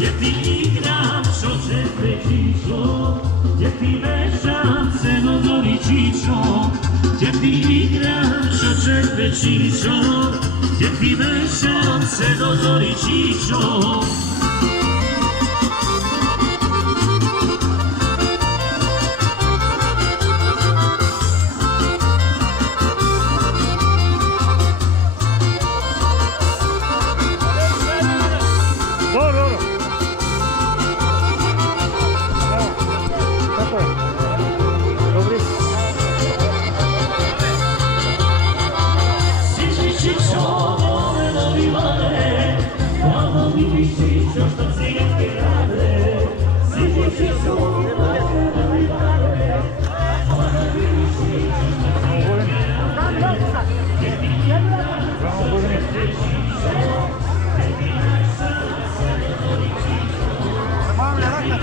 Gdzie ty igram, szocze wyciszo, gdzie ty meszam, seno doli cicho. Gdzie ty igram, szocze wyciszo, gdzie ty meszam, seno doli cicho.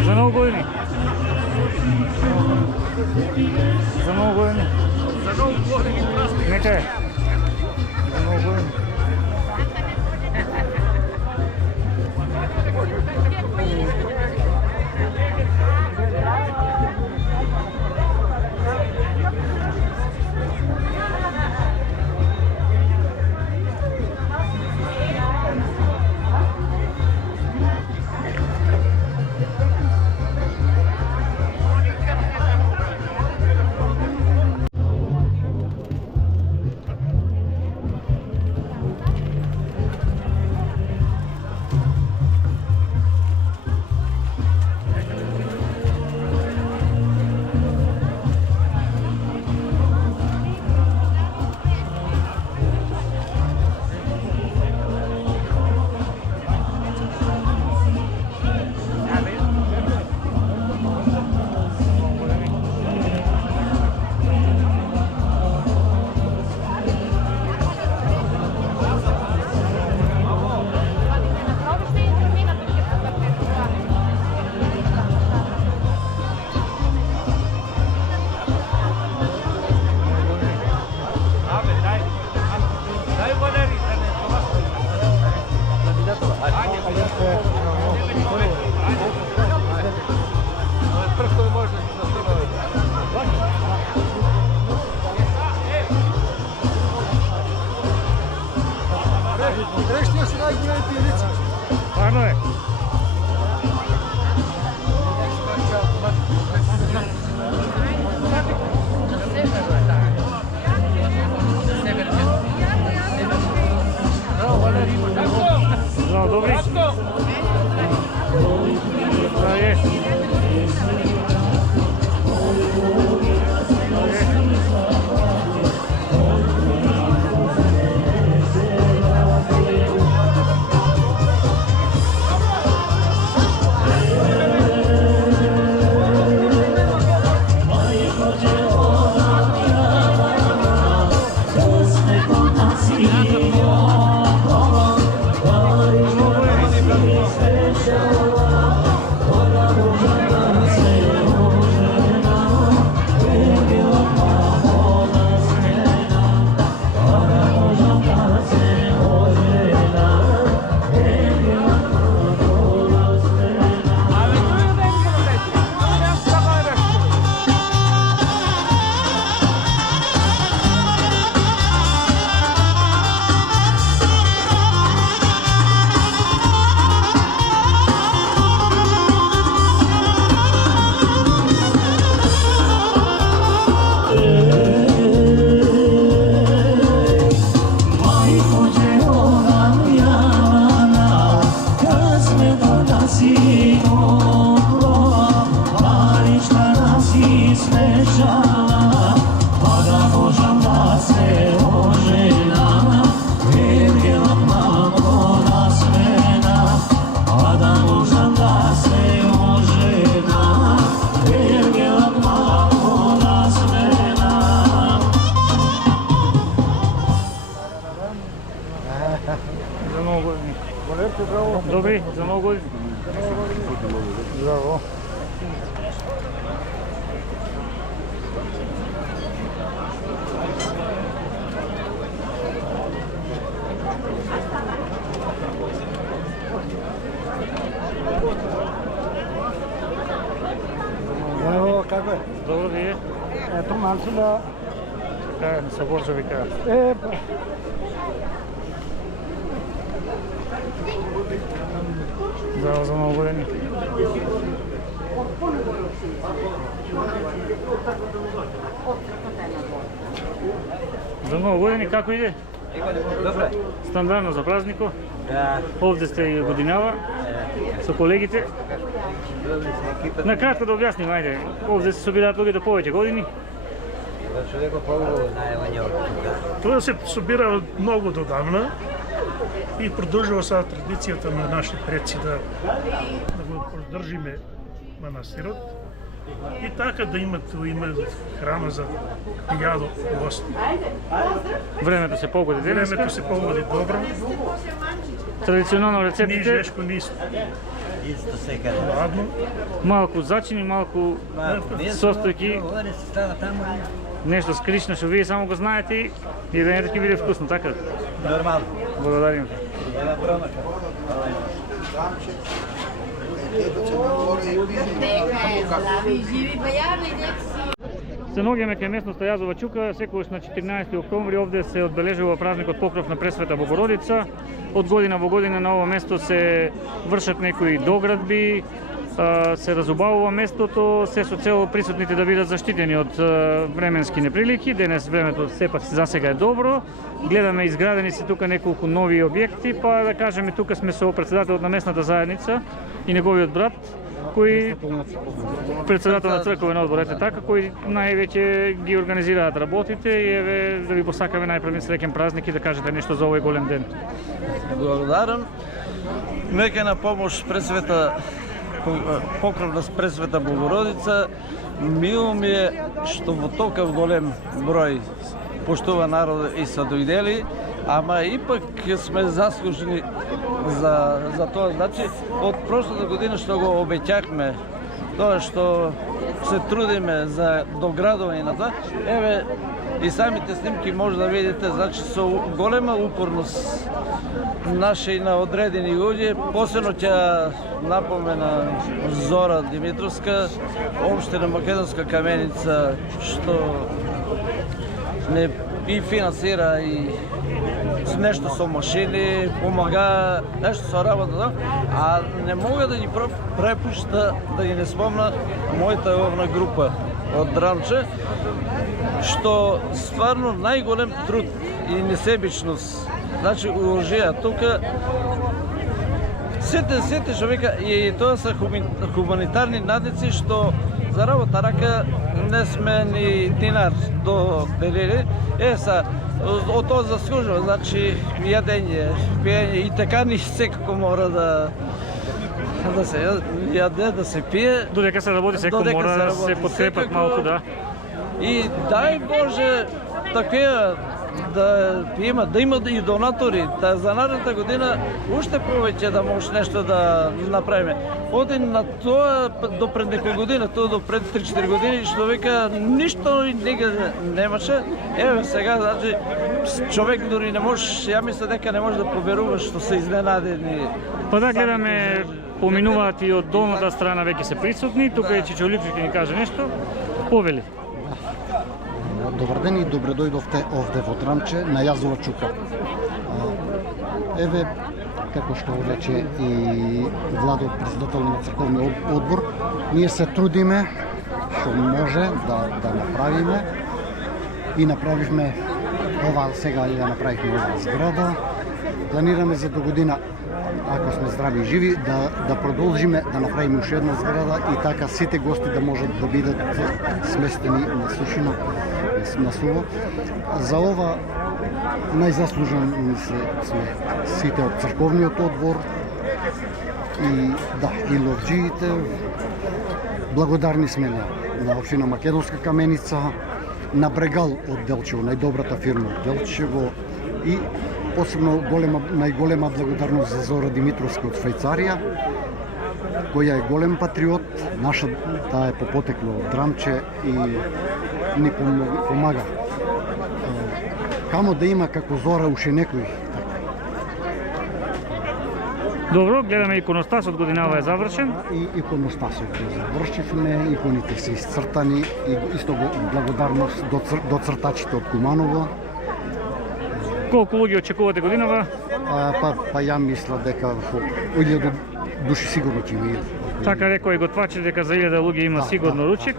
За Нову годину. За Нову годину. За Нову годину праздник. Нека. За Нову годину. Пардон. No, dobry. To jest. За Нову годину. Добрий, за Нову годину. Здраво. како е? Добро вие? Ето малцина. Така е, Соборче ви кажа. За Ново години. За Ново години како иде? Добре. Стандардно за празнико. Да. Овде сте и годинава со колегите. Добре се екипата. Накратко да објасним, ајде. Овде се собираат луѓе до повеќе години. Да човекот погубаво знае во него. Тоа се собира многу додавна и продолжува сега традицијата на нашите предци да го поддржиме манастирот и така да има храна за 1000 гости. Времето се погоди денеска. Времето се погоди добро, Традиционално ни рецептите, жешко, ни Исто секаде. ладно. малку зачини, малку состојки, Говори се става таму. нешто скришно што вие само го знаете и јадењето ќе биде вкусно, така? Нормално. Благодарим. Ева промака. Се наоѓаме кај местноста Јазова чука, секогаш на 14 октомври овде се одбележува празникот Покров на Пресвета Богородица. Од година во година на ова место се вршат некои доградби, се разубавува местото, се со цел присутните да бидат заштитени од временски неприлики. Денес времето сепак засега е добро. Гледаме изградени се тука неколку нови објекти, па да кажеме тука сме со претседателот на местната заедница и неговиот брат, кој председател на црковен одбор, ете така, кој највеќе ги организираат работите и еве да ви посакаме најпрви среќен празник и да кажете нешто за овој голем ден. Благодарам. Нека на помош Пресвета Покров на Пресвета Богородица. Мило ми е што во толков голем број поштува народ и са дојдели, ама ипак сме заслужени за тоа. Значи, од прошлата година што го обеќахме, тоа што се трудиме за доградување на тоа, еве и самите снимки може да видите, значи со голема упорност наши и на одредени луѓе, посебно ќе напомена Зора Димитровска, општина Македонска Каменица, што не и финансира и нешто со машини, помага, нешто со работа, а не мога да ги препушта, да ги не спомна мојата овна група од Драмче, што стварно најголем труд и несебичност, значи уложија тука. Сите што века, и тоа се хуманитарни надници што за работа рака не сме ни динар доделили. Од тоа заслужува, значи јадење, пиење и така ни секако мора да се јаде, да се пие. Додека се работи, секој мора да се подкрепат малку, да. И дај Боже таквија да има и донатори, да за наредната година уште повеќе да може нешто да направиме. Один на тоа до пред некоја година, тоа до пред 3-4 години, што века ништо никаде немаше. Еве сега, значи, човек дури не може, ја мисля дека не може да поверува што се изненадени. Па да, гледаме, поминуваат и од долната страна веќе се присутни, тука е Чичо Липчик ќе ни каже нешто. Повели. Добар ден и добре дојдовте овде во Драмче на Јазова чука. Еве, како што рече и Владо, председател на црковниот одбор, ние се трудиме што може да направиме и направивме ова сега и да направихме ова зграда. Планираме за до година, ако сме здрави и живи, да продолжиме да направиме уште една зграда и така сите гости да можат да бидат сместени на сушина, на суво. За ова најзаслужени сме сите од црковниот одбор и да, и ловџиите. Благодарни сме на општина Македонска Каменица, на Брегал од Делчево, најдобрата фирма од Делчево и посебно најголема благодарност за Зора Димитровска од Швајцарија, која е голем патриот, наша таа е по потекло од Драмче и ни помага. Камо да има како Зора уште некој. Добро, гледаме иконостасот, годинава е завршен. И иконостасот го завршивме, иконите се исцртани и исто го благодарност до цртачите од Куманово. Колку луѓе очекувате годинава? Па ја мисля дека 1000 души сигурно ќе ми идат. Така рекоа и готвачи дека за 1000 луѓе има сигурно ручек.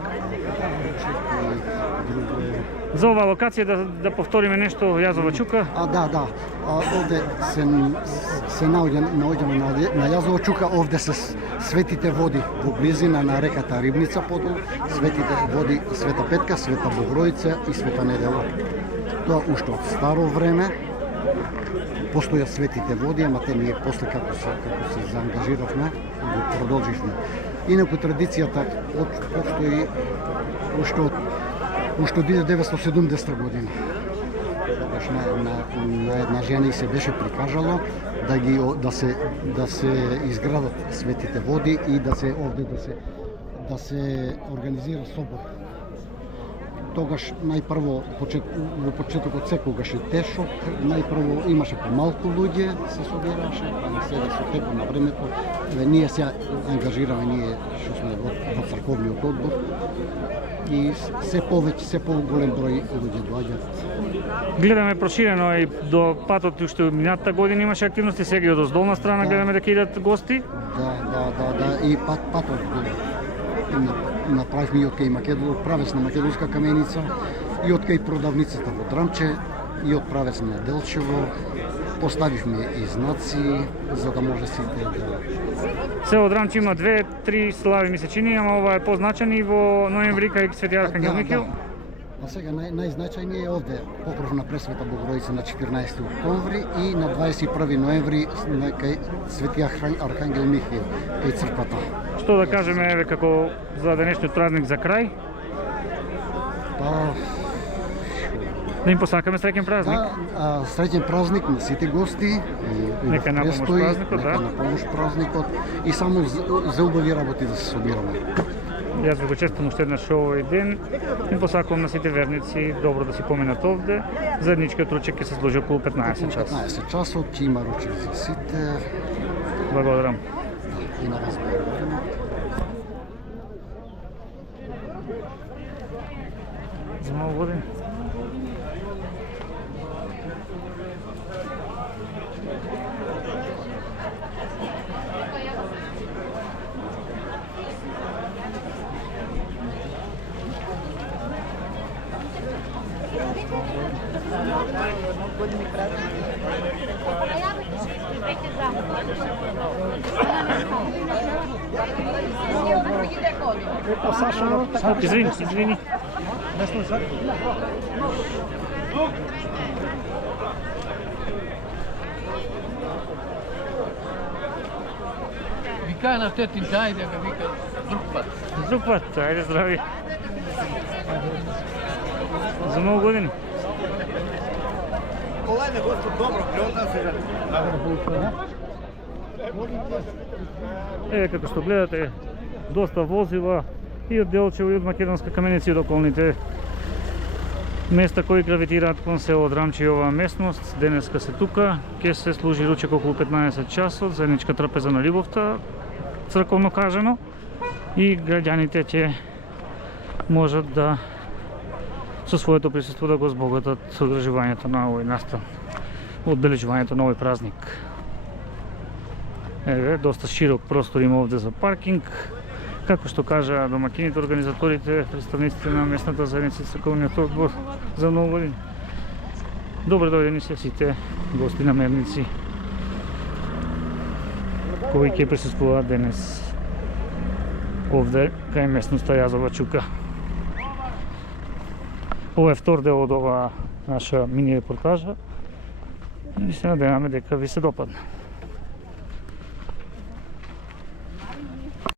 За оваа локација да повториме нешто Јазова чука. Да. Овде се наоѓаме на Јазова чука, овде се светите води во близина на реката Рибница подол, светите води Света Петка, Света Богородица и Света Недела. Тоа уште од старо време постојат светите води, ама те ние после како се заангажиравме, го продолживме. Инаку традицијата постои уште од 1970 година. Тогаш на една жена и се беше прикажало да се изградат светите води и да се овде да се организира собор. Тогаш најпрво во почетокот секогаш е тешок, најпрво имаше помалку луѓе се собираше, а сега со текот на времето ние се ангажираме, ние што сме во црковниот одбор и се повеќе, се поголем број луѓе доаѓаат. Гледаме проширено и до патот уште минатата година имаше активности, сега и од оздолна страна гледаме дека идат гости. Да, и патот направивме и од кај правесна македонска каменица, и од кај продавницата во Драмче, и од правесна Делчево. Поставивме и знаци за да може сите да... Село Драмче има 2-3 слави месечини, ама ова е позначен и во ноември кај Свети Архангел Михаил. А сега најзначајниот е овде покров на Пресвета Богородица на 14 октомври и на 21 ноември кај Свети Архангел Михаил, кај црквата. Што да кажеме еве како за денешниот празник за крај? Да им посакаме среќен празник. Да, среќен празник на сите гости. Нека на помош празникот, да. Нека на помош празникот и само за убави работи да се собираме. Јас ви го честам уште еднаш овој ден. Им посакувам на сите верници добро да си поминат овде. Заедничкиот ручек ќе се сложи околу 15 часа. 15 часот ќе има ручек за сите. Благодарам. И на вас благодарам. За Нова година. Извини. Викај на тетинка, ајде ме вика друг пат. Ајде здрави. За Нова година. Полајме Господ добро, преотам се Еве како што гледате, доста возила и од Делчево и од Македонска каменица и од околните места кои гравитираат кон село Драмче и оваа местност. Денеска се тука, ќе се служи ручек околу 15 часот, заедничка трапеза на љубовта, црковно кажано, и граѓаните ќе можат да со своето присуство да го збогатат одржувањето на овој настан, одбележувањето на овој празник. Еве, доста широк простор има овде за паркинг. Како што кажа домакините, организаторите, представниците на местната заедница и црковниот одбор за Нова година. Добро дојдени се сите гости намерници кои ќе присуствуваат денес овде кај местноста Јазова чука. Ова е втор дел од оваа наша мини репортажа и се надеваме дека ви се допадне.